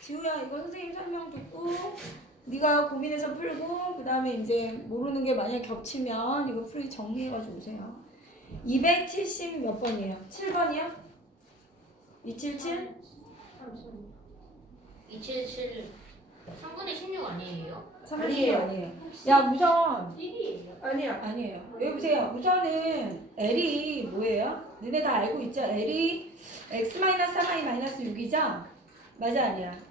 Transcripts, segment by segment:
지우야 이거 선생님 설명 듣고 네가 고민해서 풀고 그 다음에 이제 모르는 게 만약 겹치면 이거 풀이 정리해가지고 오세요. 270 몇 번이에요? 7번이요? 277? 277 3분의 16 아니에요? 아니에요. 아니에요. 야 우선 1이에요. 아니야. 아니에요. 여기 보세요. 우선은 L이 뭐예요? 너네 다 알고 있죠? L이 x-3i-6이죠? 맞아 아니야?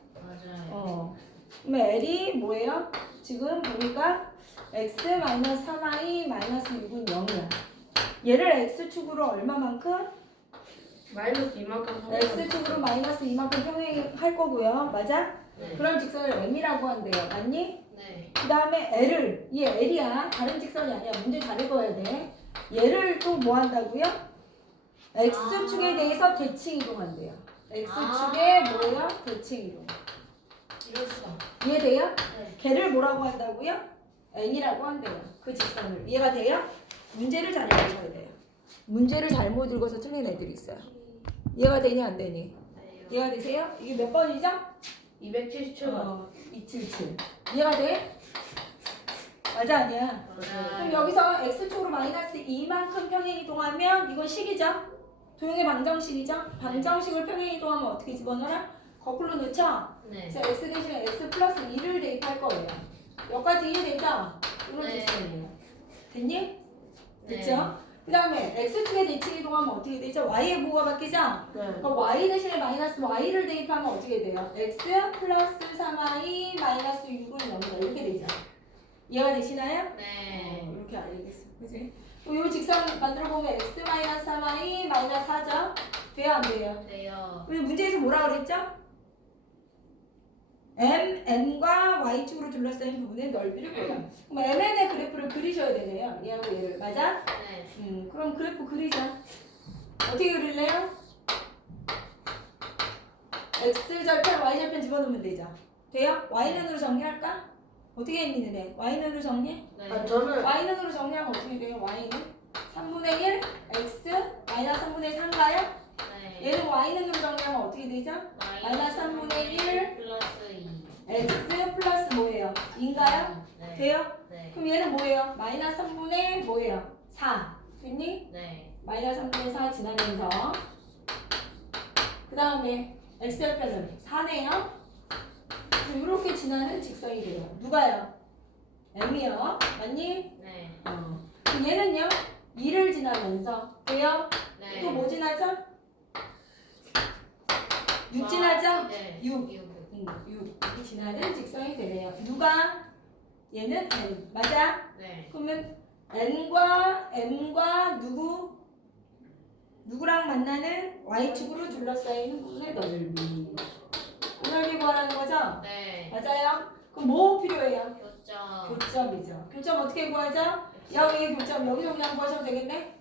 어. 그러면 L이 뭐예요? 지금 보니까 x-3i-6은 0이야. 얘를 x축으로 얼마만큼? 마이너스 이만큼 x축으로 마이너스 이만큼 평행할 거고요. 맞아? 네. 그런 직선을 m이라고 한대요. 맞니? 네. 그 다음에 L을, 얘 L이야. 다른 직선이 아니야. 문제 잘 읽어야 돼. 얘를 또 뭐 한다고요? X축에 아. 대해서 대칭 이동한대요. X축에 아. 뭐예요? 대칭 이동. 이럴 수가. 이해돼요? 네. 걔를 뭐라고 한다고요? N이라고 한대요. 그 직선을. 이해가 돼요? 문제를 잘 읽으셔야 돼요. 문제를 잘못 읽어서 틀린 애들이 있어요. 이해가 되니 안 되니? 네. 이해가 되세요? 이게 몇 번이죠? 277번. 어, 277. 이해가 돼? 맞아 아니야? 그럼. 여기서 x축으로 마이너스 2만큼 평행 이동하면 이건 식이죠? 도형의 방정식이죠? 방정식을 평행 이동하면 어떻게 집어넣어라? 거꾸로 넣죠? 네. 그래서 x 대신에 x 플러스 2를 대입할 거예요. 여기까지 이해되죠? 이런 네. 직선이에요. 됐니? 네. 됐죠? 그 다음에 x축에 대칭 이동 하면 어떻게 되죠? y의 부호가 바뀌죠? 네. 그럼 y 대신에 마이너스 y를 대입하면 어떻게 돼요? x 플러스 3y 마이너스 6은 0이다. 이렇게 되죠? 이해가 되시나요? 네. 어, 이렇게 알겠어. 그지? 요 직선 만들어 보면 x 마이너스 3y 마이너스 4죠? 돼요 안 돼요? 돼요. 우리 문제에서 뭐라 그랬죠? M, n과 y축으로 둘러싸인 부분의 넓이를 구해요. 그럼 mn의 그래프를 그리셔야 되네요. 얘하고 얘를. 맞아? 네. 음, 그럼 그래프 그리자. 어떻게 그릴래요? x절편, y절편 집어넣으면 되죠. 돼요? y는으로 정리할까? 어떻게 했는데? y는으로 정리? 네. 아, 저는 y는으로 정리하면 어떻게 돼요? y는 3분의 1 x 마이너스 3분의 4인가요? 네. 얘는 y는 으로 정리하면 어떻게 되죠? 마이너스 3분의 1 플러스 2. x 플러스 뭐예요? 2인가요? 네. 돼요? 네. 그럼 얘는 뭐예요? 마이너스 3분의 뭐예요? 4 됐니? 네. 마이너스 3분의 4 지나면서 그 다음에 x절편은 4네요 이렇게 지나는 직선이 돼요 누가요? m이요 맞니? 네. 어. 그럼 얘는요 2를 지나면서 돼요? 네. 또 뭐 지나죠? 6 지나죠? 네. 6. 6. 음, 6 이렇게 지나는 직선이 되네요 누가? 얘는 n 맞아? 네. 그러면 n과 m과 누구 누구랑 만나는 y축으로 둘러싸인 부분의 넓이 그 넓이 구하라는 거죠? 네. 맞아요? 그럼 뭐 필요해요? 교점. 교점이죠 교점 어떻게 구하죠? 여기 교점 여기서 그냥 구하셔도 되겠네?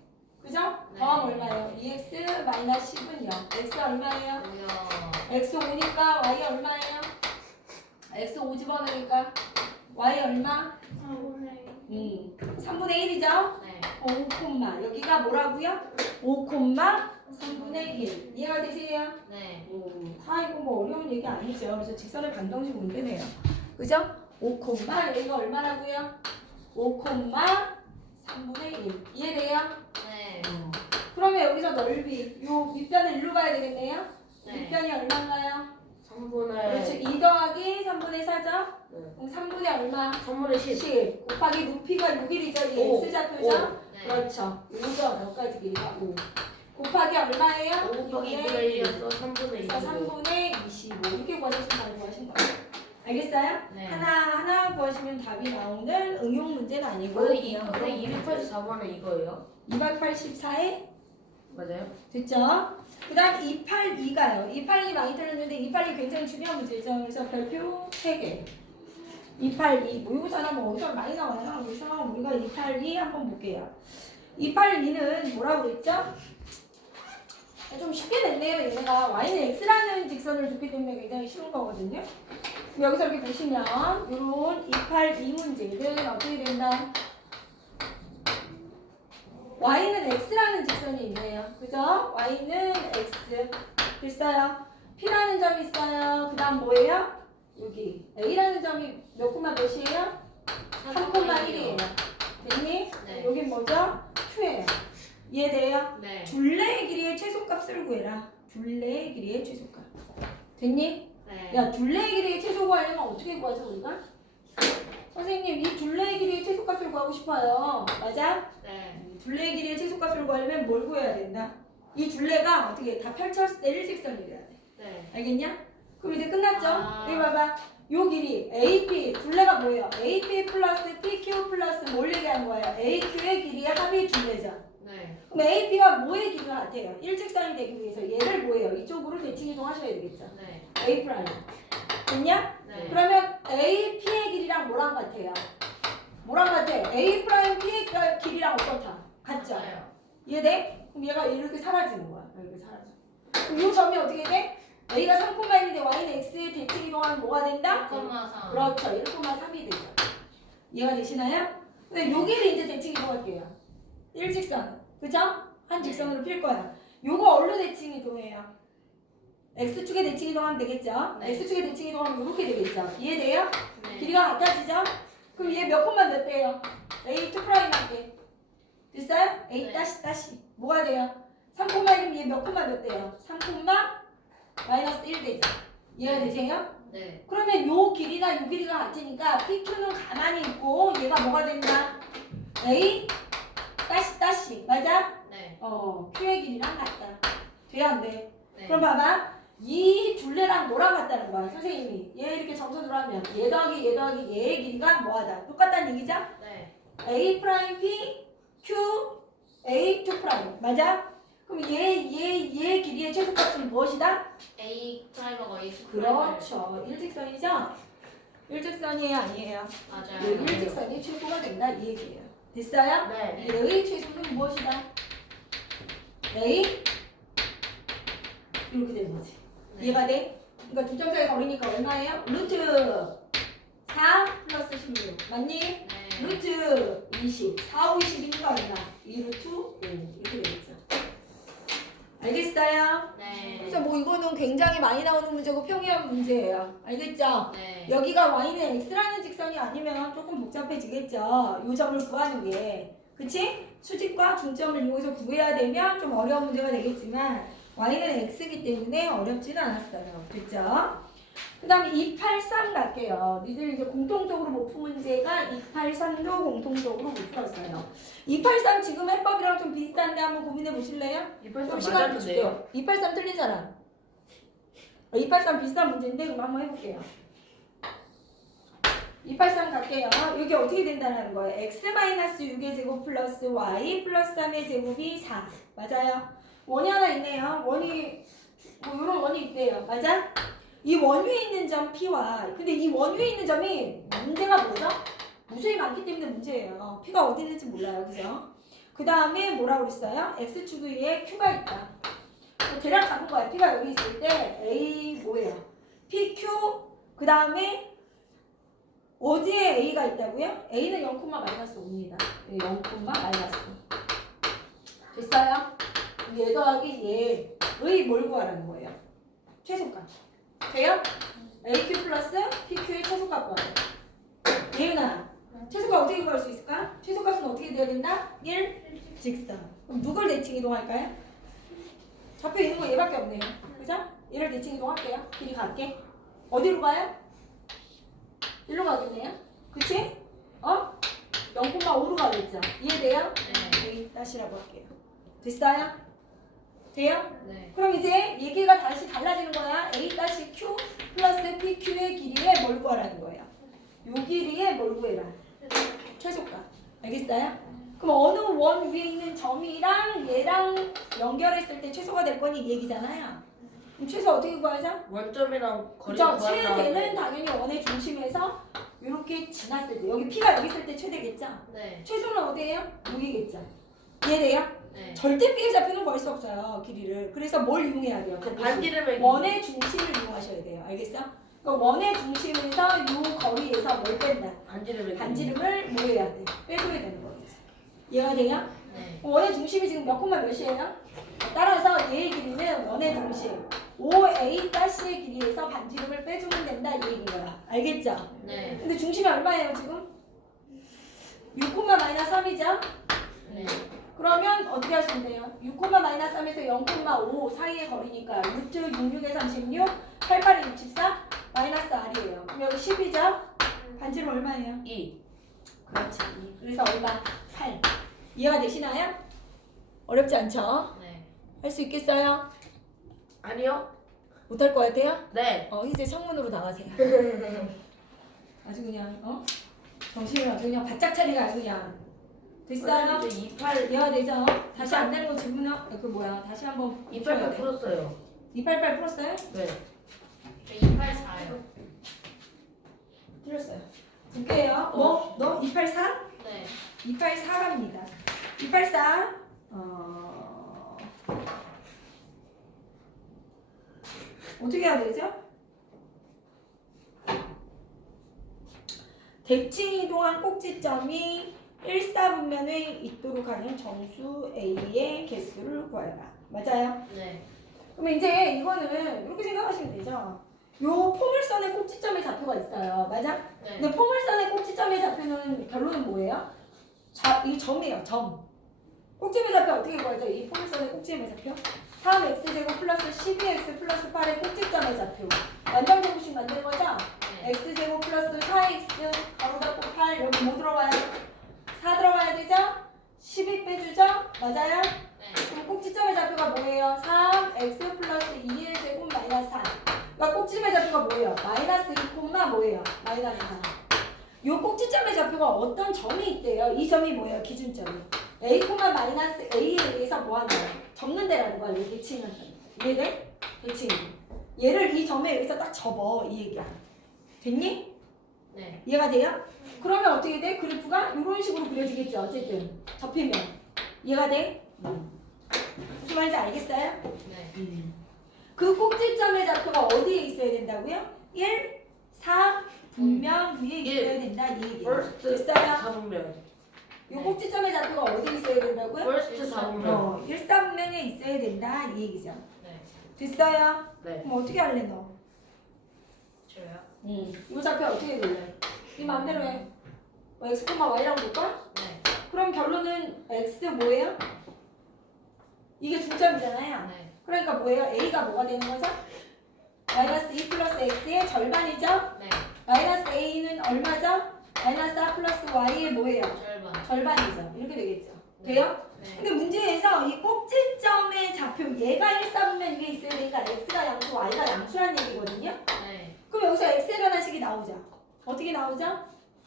그죠? 네. 더하면 얼마예요? 2x 마이너스 10은 0 x 얼마예요? x 5니까 y 얼마예요? x 5 집어넣으니까 y 얼마? 음, 3분의 1이죠? 네. 5 콤마 여기가 뭐라고요? 5 콤마 3분의 1 이해가 되세요? 네. 음, 다 이거 뭐 어려운 얘기 아니죠 그래서 직선의 반정식 문제네요 그죠? 5 콤마 여기가 얼마라고요? 5 콤마 3분의 1 이해돼요? 네. 그러면 여기서 넓이 요 밑변을 일로 가야 되겠네요 네. 밑변이 얼마인가요? 3분의 그렇죠 2 더하기 3분의 4죠? 네. 그럼 3분의 얼마? 3분의 10. 10 곱하기 높이가 6일이죠 이 오. x좌표죠? 네. 그렇죠. 5죠. 몇 가지 길이가 5. 곱하기 얼마예요? 5 곱하기 2분의 1이어서 3분의 그래서 25. 3분의 25. 이렇게 구하셨으면 잘 구하신 거예요. 알겠어요? 네. 하나 하나 구하시면 답이 나오는 응용 문제는 아니고 원래 이 그냥 원래 284번에 이거예요? 284에 맞아요? 됐죠? 그 다음 282가요. 282 많이 들었는데 282 굉장히 중요한 문제죠. 그래서 별표 3개. 282 모의고사나 뭐 어디서 많이 나와요. 그래서 우리가 282 한번 볼게요. 282는 뭐라고 그랬죠? 좀 쉽게 냈네요. 얘네가 y는 x라는 직선을 줬기 때문에 굉장히 쉬운 거거든요. 여기서 이렇게 보시면 이런 282 문제는 어떻게 된다? y는 x라는 직선이 있네요. 그죠? y는 x. 됐어요. P라는 점이 있어요. 그 다음 뭐예요? 여기 A라는 점이 몇 콤마 몇이에요? 3,1이에요. 됐니? 네. 여긴 뭐죠? Q예요. 이해돼요? 네. 둘레의 길이의 최소값을 구해라. 둘레의 길이의 최소값. 됐니? 네. 야, 둘레의 길이의 최소 구하려면 어떻게 구하죠, 우리가? 선생님, 이 둘레의 길이의 최소값을 구하고 싶어요. 맞아? 네. 둘레의 길이의 최소값을 구하려면 뭘 구해야 된다? 이 둘레가 어떻게 다 펼쳤을 때 일직선이래야 돼. 네. 알겠냐? 그럼 이제 끝났죠? 아. 여기 봐봐. 요 길이 AP 둘레가 뭐예요? AP 플러스 PQ 플러스 뭘 얘기하는 거예요? AQ의 길이의 합이 둘레죠. 뭐의 길이가 같아요? 일직선이 되기 위해서 얘를 뭐예요? 이쪽으로 대칭 이동하셔야 되겠죠. 네. A 프라임. 됐냐? 네. 그러면 AP의 길이랑 뭐랑 같아요? 뭐랑 같아? A 프라임 P의 길이랑 어떻다? 같죠? 맞아요. 이해돼? 그럼 얘가 이렇게 사라지는 거야. 이렇게 사라져. 그럼 이 점이 어떻게 돼? A가 3,1인데 Y는 X에 대칭 이동하면 뭐가 된다? 1,3. 그렇죠. 1,3이 되죠. 이해가 되시나요? 근데 여기를 이제 대칭 이동할게요. 일직선. 그죠? 한 직선으로 필 거야. 요거 어디로 대칭 이동해요? X축에 대칭 이동하면 되겠죠? 네. X축에 대칭 이동하면 이렇게 되겠죠? 이해돼요? 네. 길이가 같아지죠? 그럼 얘 몇 콤마 몇 대요? A 2 프라임 할게. 됐어요? A 네. 다시 다시 뭐가 돼요? 3 콤마이면 얘몇 콤마 몇 대요? 3 콤마 마이너스 1 되죠? 이해가 되세요? 네. 그러면 요 길이나 요 길이가 같으니까 PQ는 가만히 있고 얘가 뭐가 된다? A 다시 다시 맞아? 네. 어 Q의 길이랑 같다. 돼안 돼? 네. 그럼 봐봐. 이 둘레랑 뭐랑 같다는 거야 선생님이 얘 이렇게 정선으로 하면 얘 더하기 얘 더하기 얘의 길이가 뭐하다 똑같다는 얘기죠? 네. A 프라임 P Q A 2 프라임 맞아? 그럼 얘얘얘 길이의 최소값은 무엇이다? A 프라이머가 A. 그렇죠 일직선이죠? 일직선이에요 아니에요? 맞아요. 얘 일직선이 최소가 된다 이 얘기예요 됐어요? 네. 얘의 최소는 무엇이다? A 이렇게 되는 거지 네. 이해가 돼? 그러니까 두 점 사이 거리니까 얼마예요? 루트 4 플러스 16 맞니? 네. 루트 20 4, 5, 20이니까 얼마? 2 루트 5 이렇게 되겠죠 알겠어요? 네. 그래서 뭐 이거는 굉장히 많이 나오는 문제고 평이한 문제예요 알겠죠? 네. 여기가 y는 x라는 직선이 아니면 조금 복잡해지겠죠. 요 점을 구하는 게. 그치? 수직과 중점을 이용해서 구해야 되면 좀 어려운 문제가 되겠지만 y는 x이기 때문에 어렵지는 않았어요. 됐죠? 그 다음에 283 갈게요. 니들 이제 공통적으로 못 푼 문제가 283도 공통적으로 못 풀었어요. 283 지금 해법이랑 좀 비슷한데 한번 고민해 보실래요? 이빨 좀좀 시간 맞았는데요. 줄게요. 283 틀리잖아. 283 비슷한 문제인데 그럼 한번 해볼게요. 283 갈게요. 여기 어떻게 된다는 거예요? x-6의 제곱 플러스 y 플러스 3의 제곱이 4. 맞아요. 원이 하나 있네요. 원이 뭐 이런 원이 있대요. 맞아? 이 원 위에 있는 점 P와 근데 이 원 위에 있는 점이 문제가 뭐죠? 무수히 많기 때문에 문제예요. P가 어디 있는지 몰라요. 그죠? 그 다음에 뭐라고 그랬어요? X축 위에 Q가 있다. 뭐 대략 잡은 거야. P가 여기 있을 때 A 뭐예요? PQ 그 다음에 어디에 A가 있다고요? A는 0, 마이너스 5입니다. 0, 마이너스 5. 됐어요? 얘 더하기 얘의 뭘 구하라는 거예요? 최소값. 돼요? AQ 플러스 PQ의 최소값 구하래요. 예은아, 최소값 어떻게 구할 수 있을까? 최소값은 어떻게 돼야 된다? 1 직선. 그럼 누굴 대칭 이동할까요? 잡혀 있는 거 얘밖에 없네요. 그죠? 얘를 대칭 이동할게요. 길이 갈게. 어디로 가요? 일로 가겠네요. 그치? 어? 0,5로 가겠죠. 이해돼요? 네. A 다시라고 할게요. 됐어요? 돼요? 네. 그럼 이제 얘기가 다시 달라지는 거야. A 다시 Q 플러스 PQ의 길이에 뭘 구하라는 거예요. 요 길이에 뭘 구해라. 최소값. 알겠어요? 그럼 어느 원 위에 있는 점이랑 얘랑 연결했을 때 최소가 될 거니 이 얘기잖아요. 그럼 최소 어떻게 구하죠? 원점이랑 거리 다음에 최대는 당연히 원의 중심에서 이렇게 지났을 때 여기 P가 여기 있을 때 최대겠죠? 네. 최소는 어디예요? 여기겠죠? 이해돼요? 네. 절대 P의 좌표는 구할 수 없어요 길이를 그래서 뭘 이용해야 돼요? 그 반지름을 원의 중심을 이용하셔야 돼요 알겠어? 그러니까 원의 중심에서 이 거리에서 뭘 뺀다? 반지름을 반지름을 뭐 해야 돼? 빼줘야 되는 거겠지 이해가 돼요? 네. 원의 중심이 지금 몇 콤마 몇이에요? 따라서 얘의 길이는 원의 중심 OA 다시의 길이에서 반지름을 빼주면 된다 이 얘기야. 알겠죠? 네. 근데 중심이 얼마예요 지금? 6, 마이너스 3이죠? 네. 그러면 어떻게 하시면 돼요? 6, 마이너스 3에서 0,5 사이의 거리니까 루트 66에 36, 88에 64, 마이너스 R이에요. 그럼 여기 10이죠? 반지름 얼마예요? 2. 그렇지. 그래서 얼마? 8. 이해가 되시나요? 어렵지 않죠? 네. 할 수 있겠어요? 아니요? 못할 것 같아요? 네. 어, 이제 창문으로 나가세요. 아주 그냥, 어? 정신을 아주 그냥 바짝 차리가 아주 그냥. 됐어요? 이제 28, 이해가 되죠? 다시 안 되는 거 질문, 하- 그 뭐야, 다시 한번 28 돼. 풀었어요. 288 풀었어요? 네. 저 284요. 틀렸어요. 볼게요. 뭐? 너 284? 네. 284갑니다. 284. 어... 어떻게 해야 되죠? 대칭 이동한 꼭지점이 1사분면에 있도록 하는 정수 A의 개수를 구하라. 맞아요? 네. 그러면 이제 이거는 이렇게 생각하시면 되죠. 요 포물선의 꼭지점의 좌표가 있어요. 맞아? 네. 근데 포물선의 꼭지점의 좌표는 결론은 뭐예요? 자, 이 점이에요, 점. 꼭지점의 좌표 어떻게 구하죠? 이 포물선의 꼭지점의 좌표? 3x제곱 플러스 12x 플러스 8의 꼭지점의 좌표. 완전 제곱식 만든 거죠? 네. x제곱 플러스 4x 가로 닫고 8 여기 뭐 들어가요? 4 들어가야 되죠? 12 빼주죠? 맞아요? 네. 그럼 꼭지점의 좌표가 뭐예요? 3x 플러스 2의 제곱 마이너스 4. 그러니까 꼭지점의 좌표가 뭐예요? 마이너스 2 콤마 뭐예요? 마이너스 4. 요 꼭지점의 좌표가 어떤 점이 있대요? 이 점이 뭐예요? 기준점이. a 콤마 마이너스 a에 의해서 뭐 한다요? 접는다라는 거야. 이게 대칭을. 이해돼? 대칭. 얘를 이 점에 의해서 딱 접어. 이 얘기야. 됐니? 네. 이해가 돼요? 그러면 어떻게 돼? 그래프가 이런 식으로 그려지겠죠. 어쨌든 접히면. 이해가 돼? 무슨 말인지 알겠어요? 네. 그 꼭지점의 좌표가 어디에 있어야 된다고요? 1, 4, 분명 위에 있어야 된다 이 얘기예요. first 됐어요? 4분면. 이 꼭지점의 좌표가 어디에 있어야 된다고요? first 4분면. 어, 1, 4 분명에 있어야 된다 이 얘기죠. 네. 됐어요? 네. 그럼 어떻게 할래 너? 저요? 이 좌표 어떻게 볼래? 네 마음대로 해. 뭐 x, y라고 볼까? 네. 그럼 결론은 x 뭐예요? 이게 중점이잖아요. 네. 그러니까 뭐예요? a가 뭐가 되는 거죠? 마이너스 2 플러스 x의 절반이죠? 네. 마이너스 a는 얼마죠? 마이너스 4 플러스 y의 뭐예요? 절반. 절반이죠. 이렇게 되겠죠. 네. 돼요? 네. 근데 문제에서 이 꼭지점의 좌표 얘가 1사분면 이게 있어야 되니까 x가 양수, y가 양수라는 얘기거든요. 네. 그럼 여기서 관한 식이 나오죠. 어떻게 나오죠?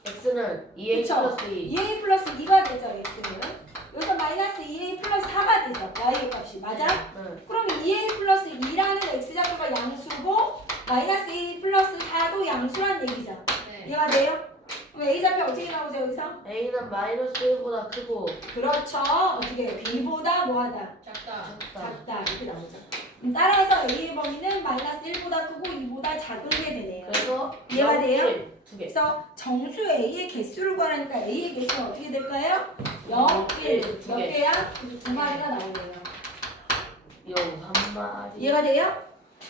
x는 2a 그쵸? 플러스 2. 2a 플러스 2가 되죠, x는. 여기서 마이너스 2a 플러스 4가 되죠, y의 값이. 맞아? 네. 그럼 2a 플러스 2라는 x좌표가 양수고 마이너스 2 플러스 4도 양수란 얘기죠. 네. 이해가 돼요? 그럼 a좌표 어떻게 나오죠, 여기서? a는 마이너스 1보다 크고 그렇죠. 어떻게 b보다 뭐하다? 작다. 작다. 작다 이렇게 나오죠. 음, 따라서 A의 범위는 마이너스 1보다 크고 2보다 작은 게 되네요. 그래서 이해가 돼요? 0, 2개. 그래서 정수 A의 개수를 구하니까 A의 개수는 어떻게 될까요? 0, 1. 두 몇 개. 개야? 두 마리가 나오네요. 0, 한 마리. 이해가 돼요?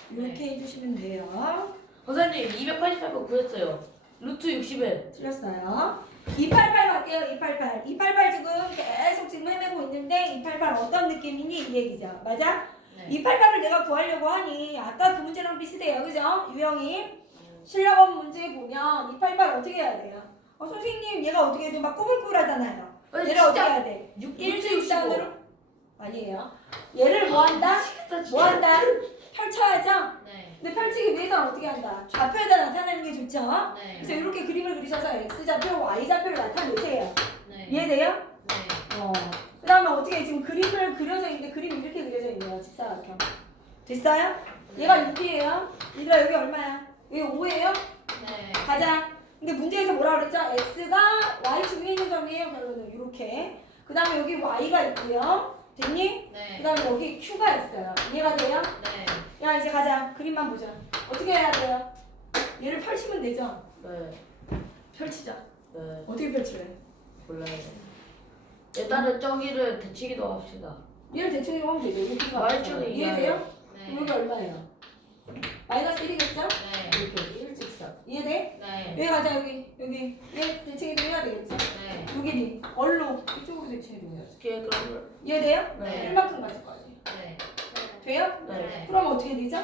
네. 이렇게 해주시면 돼요. 선생님 288번 구했어요. 루트 60에. 틀렸어요. 288 갈게요. 288. 288 지금 계속 지금 헤매고 있는데 288 어떤 느낌이니 이 얘기죠. 맞아? 네. 288을 내가 구하려고 하니 아까 그 문제랑 비슷해요. 그죠? 유형이 실력업 문제 보면 288 어떻게 해야 돼요? 어, 선생님 얘가 어떻게 해도 막 꾸불꾸불하잖아요. 얘를 어떻게 해야 돼? 6, 1주6단으로 아니에요. 얘를 뭐 한다? 뭐 한다? 펼쳐야죠? 네. 근데 펼치기 위해서는 어떻게 한다? 좌표에다 나타내는 게 좋죠? 네. 그래서 이렇게 그림을 그리셔서 X좌표, Y좌표를 나타내세요. 네. 이해돼요? 네. 어. 그 다음에 어떻게 지금 그림을 그려져 있는데 그림이 이렇게 그려져 있네요. 직사각형. 됐어요? 얘가 6이에요. 얘들아 여기 얼마야? 여기 5예요? 네. 가자. 근데 문제에서 뭐라 그랬죠? X가 Y 중에 있는 점이에요. 결론은 이렇게. 그 다음에 여기 Y가 있고요. 됐니? 그 네. 다음에 여기 Q가 있어요. 이해가 돼요? 네. 야 이제 가자. 그림만 보자. 어떻게 해야 돼요? 얘를 펼치면 되죠? 네. 펼치자. 네. 어떻게 펼칠래? 몰라요. 일단은 저기를 대치기도 합시다. 얘를 대충 하면 되죠. 여기가 Y축이 이해돼요? 네. 그럼 여기 얼마예요? 마이너스 1이겠죠? 네. 이렇게 일직선 이해돼? 네. 여기 가자 여기 여기 얘 대칭이 동해야 되겠죠? 네. 여기니 얼로 이쪽으로 대칭이 동해야지 오케이 그러면 이해돼요? 네. 1만큼 가질 거 아니에요 네. 돼요? 네. 그럼 어떻게 되죠?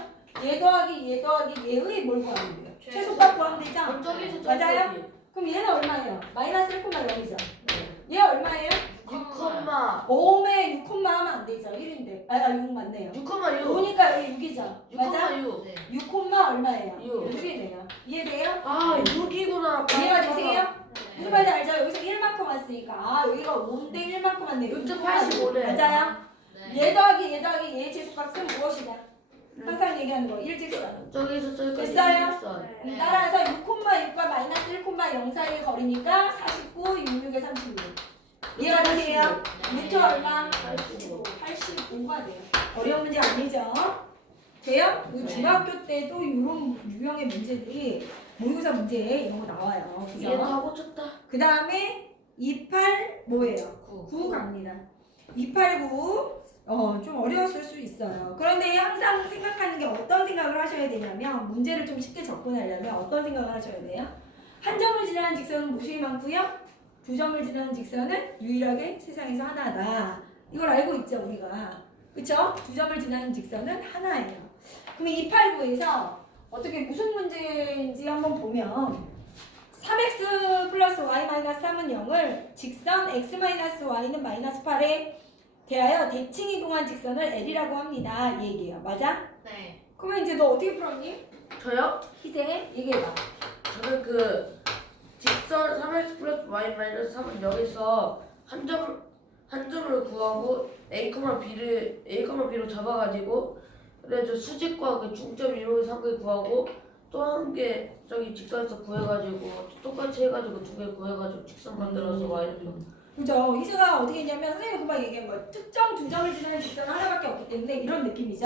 얘 더하기 얘 더하기 얘의 뭘 구하면 돼요? 최소. 최소값 구하면 되죠? 그럼 저기서 맞아요? 저기까지 그럼 얘는 얼마예요? 마이너스 1,0이죠 네. 얘 얼마예요? 6콤마 5에 6콤마 하면 안 되죠 1인데 아, 아 6 맞네요 6콤마 6 5니까 여기 6이죠 맞아? 6콤마 6 네. 6콤마 얼마예요? 육. 6이네요 이해돼요? 아 6이구나 이해가 되세요? 무슨 네. 말인지 알죠? 여기서 1만큼 왔으니까 아 여기가 5인데 1만큼 왔네 6.85 네. 맞아요? 네. 얘 더하기 얘 더하기 얘 제수값은 무엇이다? 항상 얘기하는 거 일직선 저기서 저기까지 됐어요? 일직선. 네. 따라서 6,6과 마이너스 1,0 사이의 거리니까 49, 66에 36 이해가 되세요? 네. 미터 얼마? 85. 85가 돼요 어려운 문제 아니죠? 돼요? 그 네. 중학교 때도 이런 유형의 문제들이 모의고사 문제 이런 거 나와요 그죠? 얘도 하고 쳤다 그 다음에 28 뭐예요? 9 9 갑니다. 289 어, 좀 어려웠을 수 있어요. 그런데 항상 생각하는 게 어떤 생각을 하셔야 되냐면 문제를 좀 쉽게 접근하려면 어떤 생각을 하셔야 돼요? 한 점을 지나는 직선은 무수히 많고요. 두 점을 지나는 직선은 유일하게 세상에서 하나다. 이걸 알고 있죠, 우리가. 그쵸? 두 점을 지나는 직선은 하나예요. 그럼 289에서 어떻게 무슨 문제인지 한번 보면 3x 플러스 y 마이너스 3은 0을 직선 x 마이너스 y는 마이너스 8에 대하여 대칭 이 동한 직선을 L이라고 합니다. 이 얘기예요. 맞아? 네. 그러면 이제 너 어떻게 풀었니? 저요? 희재 얘기해봐. 저는 그 직선 3x 플러스 y 마이너스 3은 여기서 한 점, 한 점을 구하고 a, b를 a, b로 잡아가지고 그래서 수직과 그 중점 이루는 상을 구하고 또 한 개 저기 직선에서 구해가지고 똑같이 해가지고 두 개 구해가지고 직선 만들어서 y를 그죠? 희재가 어떻게 했냐면 선생님이 금방 얘기한 거야. 특정 두 점을 지나는 직선 하나밖에 없기 때문에 이런 느낌이죠.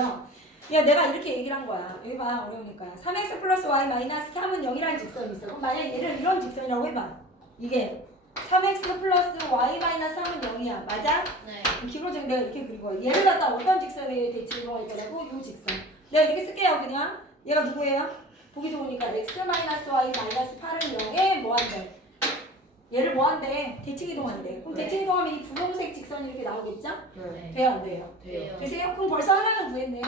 야 내가 이렇게 얘기를 한 거야. 여기 봐 어려우니까. 3x 플러스 y 마이너스 3은 0이라는 직선이 있어. 그럼 만약에 얘를 이런 직선이라고 해봐. 이게 3x 플러스 y 마이너스 3은 0이야. 맞아? 네. 기본적으로 내가 이렇게 그리고 얘를 갖다 어떤 직선에 대칭할 거라고 요 직선 내가 이렇게 쓸게요 그냥 얘가 누구예요? 보기 좋으니까 x 마이너스 y 마이너스 8을 0에 뭐 한대? 얘를 뭐 한대? 대칭 이동한대 그럼 네. 대칭 이동하면 이 분홍색 직선이 이렇게 나오겠죠? 네. 돼요 안 돼요? 돼요 되세요? 그럼 벌써 하나는 구했네요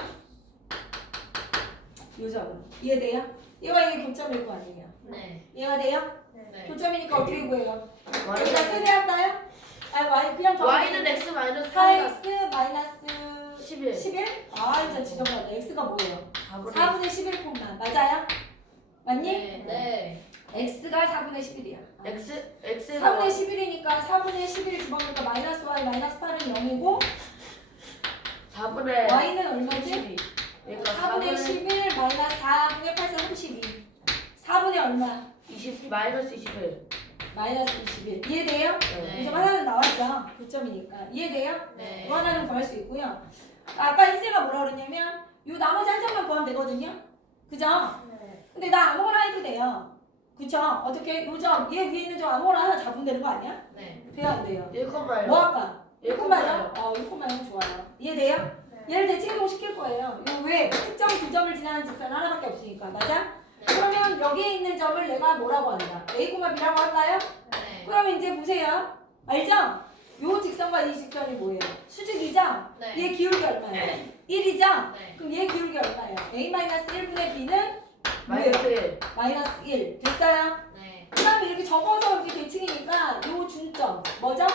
요점은 이해돼요? 얘가 이게 교점일 거 아니에요 네. 이해가 돼요? 네. 교점이니까 어떻게 구해요? 여기다 y는, 세배할까요? 아 y 그냥 더하면 y는 x 마이너스 3가 4x 마이너스 11 11? 아 진짜 지저분하다 x가 뭐예요? 4분의 4분의 11 콤마 맞아요? 맞니? 네. 네. x가 4분의 11이야 x, x에다 4분의 11이니까 4분의 11 집어넣으니까 마이너스 y 마이너스 8은 0이고 4분의 y는 얼마지? 12 그러니까 4분의 4분의 11 마이너스 4분의 8은 32 4분의 얼마? 20 마이너스 21 마이너스 21 이해돼요? 네. 이점 하나는 나왔죠 9점이니까 이해돼요? 네. 뭐 하나는 구할 수 있고요. 아까 희재가 뭐라 그랬냐면 요 나머지 한 점만 구하면 되거든요. 그죠? 근데 나 아무거나 해도 돼요. 그쵸? 어떻게 요점 얘 위에 있는 점 아무거나 하나 잡으면 되는 거 아니야? 네. 돼요 안 돼요? 1콤마요 뭐 할까? 1콤마요 1콤마요? 어 1콤마요 좋아요. 이해돼요? 얘를 대칭 이동 시킬 거예요. 이거 왜? 특정 두 점을 지나는 직선 하나밖에 없으니까 맞아? 네. 그러면 여기에 있는 점을 내가 뭐라고 한다? A, B라고 할까요? 네. 그러면 이제 보세요. 알죠? 요 직선과 이 직선이 뭐예요? 수직이죠? 네. 얘 기울기 얼마예요? 1이죠? 네. 그럼 얘 기울기 얼마예요? A-1분의 B는 마이너스 1 마이너스 1 됐어요? 네. 그 다음에 이렇게 적어서 이렇게 대칭이니까 요 중점 뭐죠?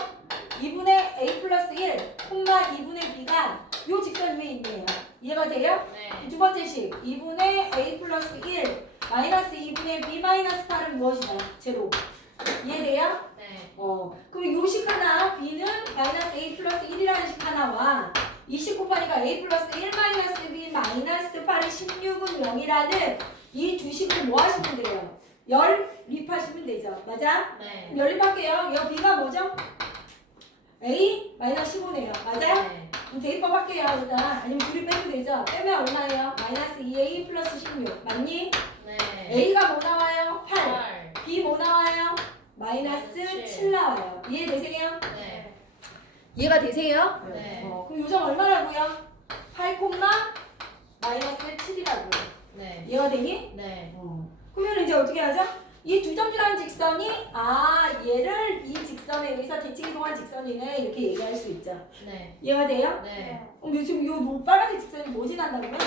2분의 A 플러스 1 콤마 2분의 B가 요 직선 위에 있네요 이해가 돼요? 네. 두 번째 식 2분의 A 플러스 1 마이너스 2분의 B 마이너스 8은 무엇이다? 제로 이해돼요? 네. 어, 그럼 요 식 하나 B는 마이너스 A 플러스 1이라는 식 하나와 20 곱하니까 A 플러스 1 마이너스 B 마이너스 8은 16은 0이라는 이 두 식을 뭐 하시면 돼요? 열립하시면 되죠. 맞아? 네. 열립할게요. 여 B가 뭐죠? A 마이너스 15네요. 맞아요? 네. 그럼 대입법 할게요. 일단 아니면 둘이 빼도 되죠. 빼면 얼마예요? 마이너스 2A 플러스 16 맞니? 네. A가 뭐 나와요? 8 8. B 뭐 나와요? 마이너스 칠. 7 나와요. 이해되세요? 네. 이해가 되세요? 네. 어, 그럼 요점 얼마라고요? 8 콤마 마이너스 7이라고요. 네. 이해가 되니? 네. 어. 그러면 이제 어떻게 하죠? 이 두 점이라는 직선이 아 얘를 이 직선에 의해서 대칭 이동한 직선이네 이렇게 얘기할 수 있죠. 네. 이해가 돼요? 네. 그럼 지금 이 노- 빨간색 직선이 뭐 지난다고요?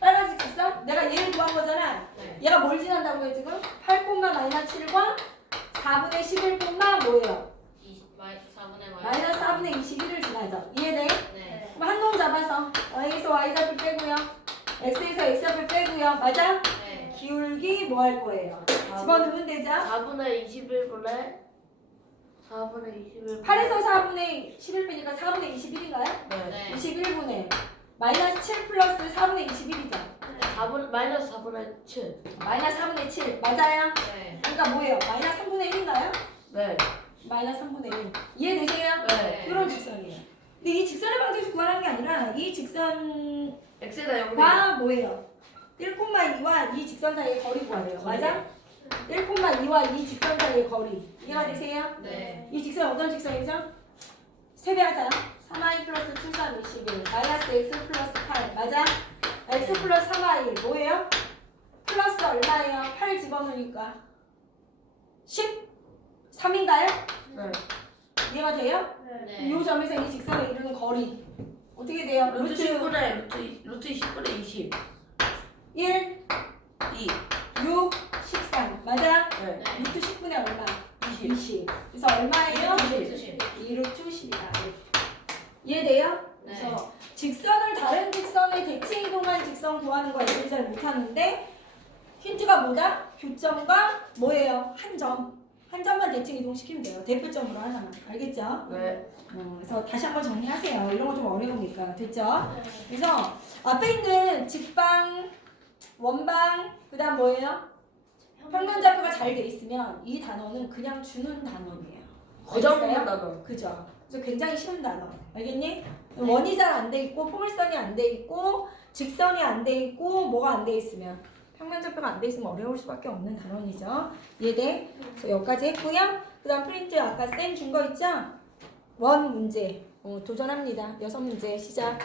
빨간색 직선? 내가 얘를 구한 거잖아. 네. 얘가 뭘 지난다고요 지금? 8 마이너스 7과 4분의 11 뭐예요? 20 마이 4분의 마이너스 4분의 21을 지나죠. 이해돼? 네. 그럼 한 놈 잡아서 y에서 y좌표 빼고요. x에서 x좌표 빼고요. 맞아? 네. 기울기 뭐 할 거예요? 집어넣으면 되죠? 4분의 21분의 4분의 21. 8에서 4분의 11 빼니까 4분의 21인가요? 네. 네. 21분의 마이너스 7 플러스 4분의 21이죠. 4분 마이너스 4분의 7. 마이너스 4분의 7 맞아요? 네. 그러니까 뭐예요? 마이너스 3분의 1인가요? 네. 마이너스 3분의 1 이해되세요? 네. 이런 직선이에요. 근데 이 직선의 방정식 구하는 게 아니라 이 직선과 x에다 0이 뭐예요? 1,2와 이 직선 사이의 거리 구하래요. 거리. 맞아? 1,2와 이 직선 사이의 거리 이해가 되세요? 네. 이 직선 어떤 직선이죠? 세배하자. 3i 플러스 7, 3, 21 마이너스 x 플러스 8 맞아? x 플러스 3i 뭐예요? 플러스 얼마예요? 8 집어넣으니까 13인가요? 네. 이해가 돼요? 네. 이 점에서 이 직선에 이르는 거리 어떻게 돼요? 루트 루트 10분의 루트 루트 10분의 20. 1, 2. 6, 13 맞아? 네. 루트 10분의 얼마? 20. 20 그래서 얼마예요? 루트 10. 2루트 10이다 이해돼요? 네. 그래서 직선을 다른 직선에 대칭 이동한 직선 구하는 거 애들이 잘 못하는데 힌트가 뭐다? 교점과 뭐예요? 한 점. 한 점만 대칭 이동시키면 돼요. 대표점으로 하나만. 알겠죠? 네. 어, 그래서 다시 한번 정리하세요. 이런 거 좀 어려우니까. 됐죠? 그래서 앞에 있는 직방, 원방, 그 다음 뭐예요? 평면좌표가 잘 돼 있으면 이 단어는 그냥 주는 단어예요. 고정된 단어. 그죠? 그래서 굉장히 쉬운 단어. 알겠니? 원이 잘 안 돼 있고 포물선이 안 돼 있고 직선이 안 돼 있고 뭐가 안 돼 있으면 평면좌표가 안 돼 있으면 어려울 수밖에 없는 단원이죠. 이해돼? 그래서 여기까지 했고요. 그 다음 프린트 아까 쌤 준 거 있죠? 원 문제 어, 도전합니다. 여섯 문제 시작.